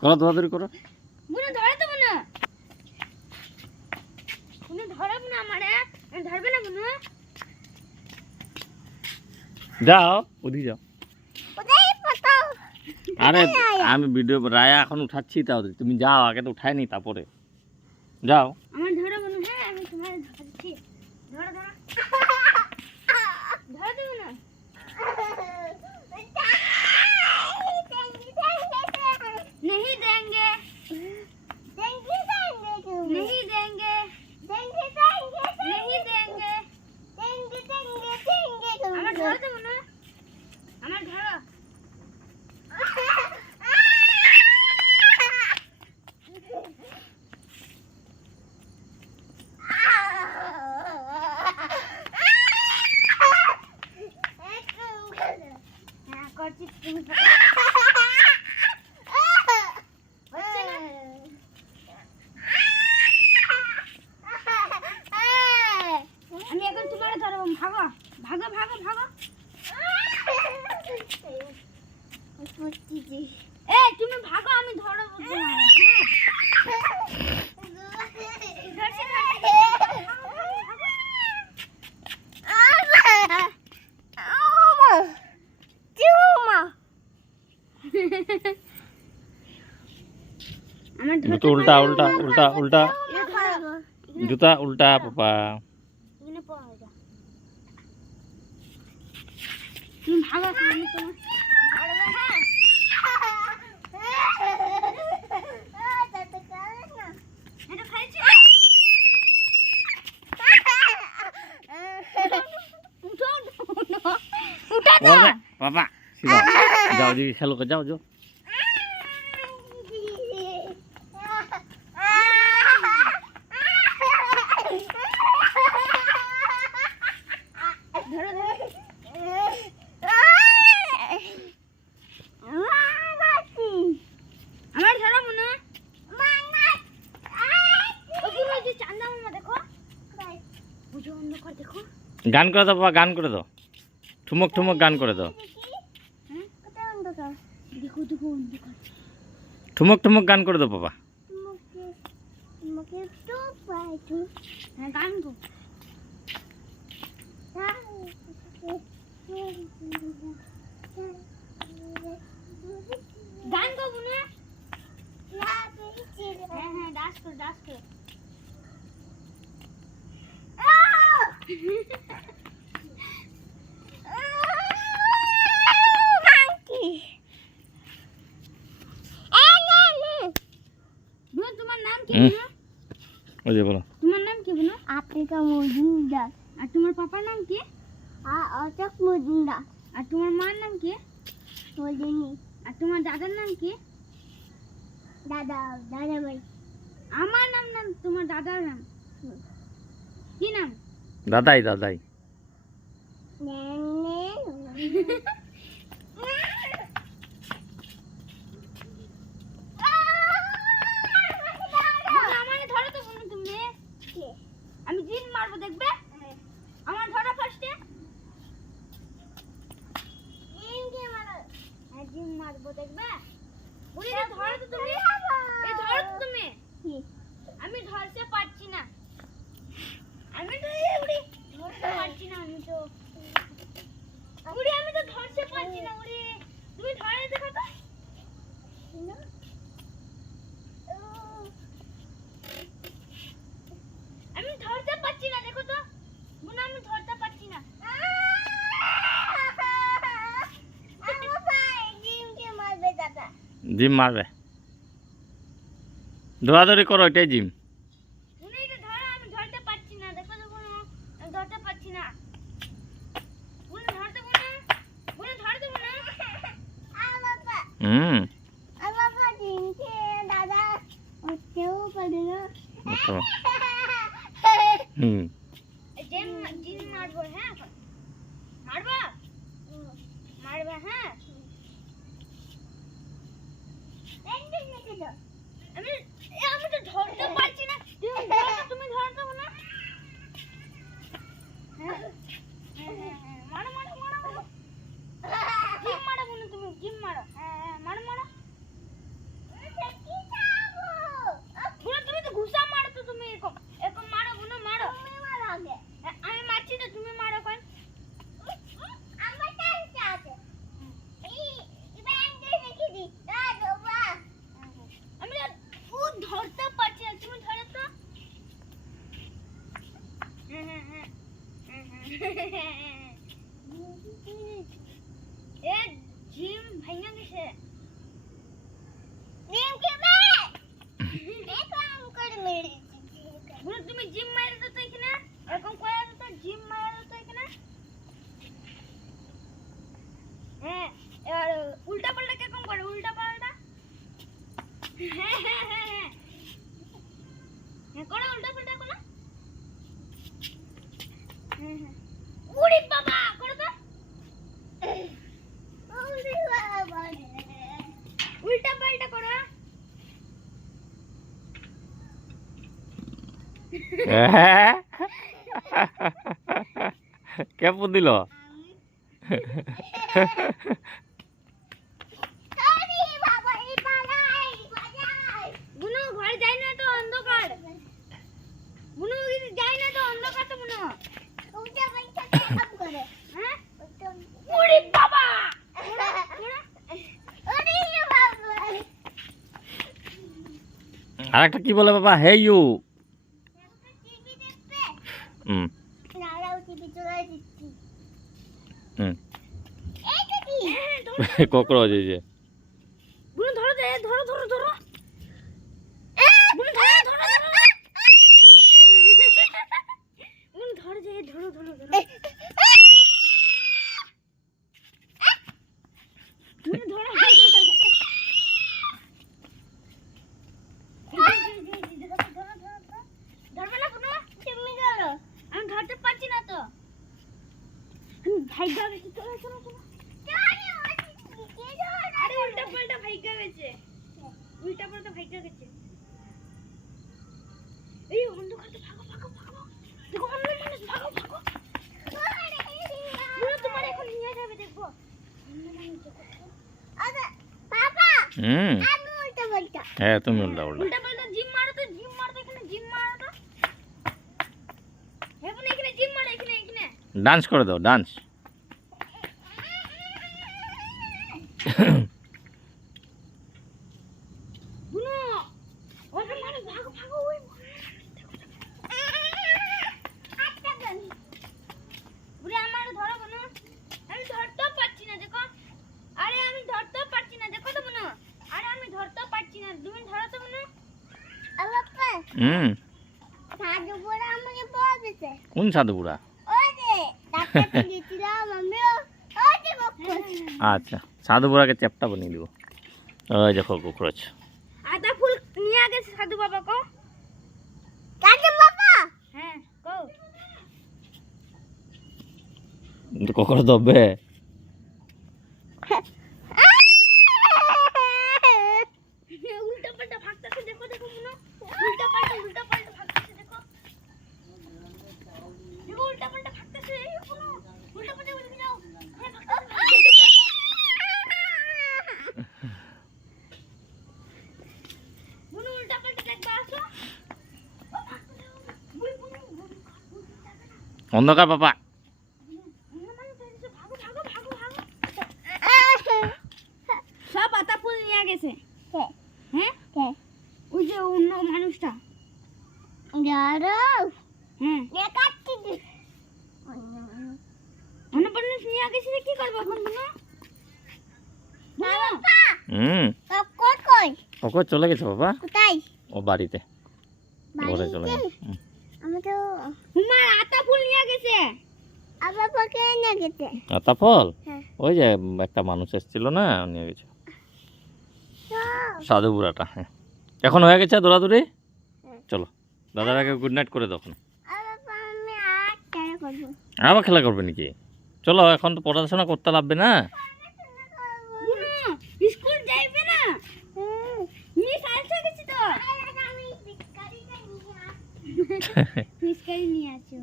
করো দৌড়াদৌড়ি করো। বুনু ধরে দেবো না, বুনু ধরব না আমারে, ধরবে না বুনু। যাও ওদিকে যাও। আরে আমি ভিডিও রায়া এখন উঠাচ্ছি, তাও তুমি যাও, আগে তো উঠাই নি তারপরে যাও। আমার ধরো বুনু, হ্যাঁ আমি তোমার ধরছি, ধরো ধরো, ধরে দেবো না। नहीं देंगे, नहीं देंगे, नहीं देंगे। আমার ধরো দেবো না, আমার ধরো। হ্যাঁ করছি, তুমি আমি এখন তোমার ধরবো, ভাগো ভাগো ভাগো ভাগো। এই তুমি ভাগো, আমি ধরবো তোমার। জুতো উল্টা উল্টা উল্টা উল্টা, জুতা উল্টা পাপা। তুমি ভাগো, আমি তোমার ধরবো। হ্যাঁ এটা খাইছি না। উঠো উঠো না পাপা সিধা যাও, দিকে খেলো, যাও যাও। ধরো ধরো। আমার ধরো মনে চান্দা মামা, দেখো বুঝো অন্ধকার, দেখো গান করে দাও বাবা, গান করে দাও, ঠুমক ঠুমক গান করে দাও। দেখো দেখো অন্ধকার। ঠুমক ঠুমক গান করে দাও বাবা। হ্যাঁ গান গো। গান গো বুনু। হ্যাঁ হ্যাঁ ডান্স করো, ডান্স করো। বুনু তোমার নাম কি বুনু? ওই যে বলো, তোমার নাম কি বুনু? আফ্রিকা মজুমদার। আর তোমার পাপার নাম কি? অশোক মজুমদার। আর তোমার মার নাম কি? বলিনি। আর তোমার দাদার নাম কি? দাদা দাদা ভাই। আমার নাম না, তোমার দাদার নাম কি নাম? দাদাই দাদাই। আমারে ধরো তো বুনু, তুমি আমি জিন মারবো, দেখবে? আমার ধরো ফার্স্টে, জিন মারবো, দেখবে? বুড়ি ধরো তো তুমি, এই ধরো তো তুমি। আমি ধরতে পারছি না, আমি তো বুড়ি ধরতে পারছি না, আমি তো বুড়ি, আমি তো ধরতে পারছি না বুড়ি, তুমি ধরে দেখো তো। আমি ধরতে পারছি না, দেখো তো বুনু, আমি ধরতে পারছি না। জিম মারবে, দৌড়াদৌড়ি করো, এটাই জিম। বুনু এটা ধরো, আমি ধরতে পারছি না, দেখো তো বুনু, আমি ধরতে পারছি না। বুনু ধরতে, বুনু বুনু ধরতে বুনু। হুম দাদা উঠতেও পারে না। হুম জিন জিন মারবো, হ্যাঁ মারবা, মারবা, হ্যাঁ আমি আমি তো ধরতে পারছি না, তুমি ধরতে না। হ্যাঁ মারো মারো মারো, জিম মারো বুনু, তুমি জিম মারো, হ্যাঁ মারো মারো। কে পুত দিল? বুনু ঘরে যাই না তো অন্ধকার। বুনু যাই না তো অন্ধকার তো বুনু। হ্যাঁ? ওরে বাবা! আর একটা কি বলে বাবা? হে ইউ। হুম হুম ককরোচ এই যে। বুনু ধরো দে, ধরো ধরো ধরো। বুনু ধরো ধরো ধরো। বুনু ধরো দে, ধরো ধরো ধরো। বুনু ধরো। ধরবে না বুনু? তুমি ধরো। আমি ধরতে পারছি না তো। আমি ভাইগা গেছি। চলো চলো চলো। আরে উল্টা পাল্টা ভাইগা গেছে। উল্টা পাল্টা ভাইগা গেছে। এই অন্ধকারে ভাগো ভাগো ভাগো। দেখো অন্য মানুষ ভাগো ভাগো। বুনু তোমার এখন নিয়ে যাবে দেখো। হুম হ্যাঁ তুমি উল্টা উল্টা। উল্টা পাল্টা জিম মারো তো, জিম মারো তো, এখানে জিম মারো তো। এখানে এখানে জিম মারো, এখানে এখানে। ডান্স করে দাও, ডান্স। বুনু অন্য মানুষ ভাগো ভাগো। ওই বুড়ি আমার ধরো বুনু। আমি ধরতেও পারছি না দেখো। আরে আমি ধরতেও পারছি না দেখো তো বুনু। আরে আমি ধরতেও পারছি না, তুমি ধরো তো বুনু। হুম কোন সাধুপুরা? আচ্ছা সাধুপুরাকে চ্যাপ্টা বানিয়ে দিব। ওই দেখো ককরোচ। আদা ফুল নিয়ে গেছে সাধু বাবা কো। হ্যাঁ কো। ককরোচ দবে। উল্টা পাল্টা ভাগতেছে দেখো দেখো বুনু। উল্টা পাল্টা ভাগতেছে দেখো। দেখো উল্টা পাল্টা ভাগতেছে এই বুনু। উল্টা পাল্টা ওদিকে যাও। হ্যাঁ ভাগতেছে। বুনু উল্টা পাল্টা দেখবা আসো। ও ভাগতেছে। বুই বুনু বুনু যাবে না। অন্ধকার বাবা। অন্য মানুষ এসে ভাগো ভাগো ভাগো ভাগো। সব আতা ফুল নিয়ে গেছে। হ্যাঁ ওই যে অন্য মানুষটা। হ্যাঁ অন্য মানুষ নিয়ে গেছে কি করবো এখন বুনু? হুম ককরোচ চলে গেছে বাবা। ও বাড়িতে ঘরে চলে গেছে। হুমার আতা ফুল নিয়ে গেছে। আতা ফল হ্যাঁ। ওই যে একটা মানুষ এসেছিল না নিয়ে গেছে সাধুপুরাটা। হ্যাঁ এখন হয়ে গেছে দৌড়াদৌড়ি। হ্যাঁ। চলো দাদারাকে গুড নাইট করে তখন আবার খেলা করবে নাকি? চলো এখন তো পড়াশোনা করতে লাগবে না। বুনু স্কুল যাইবে না? মিস আসছে গেছি তো। মিস নিয়ে আসো।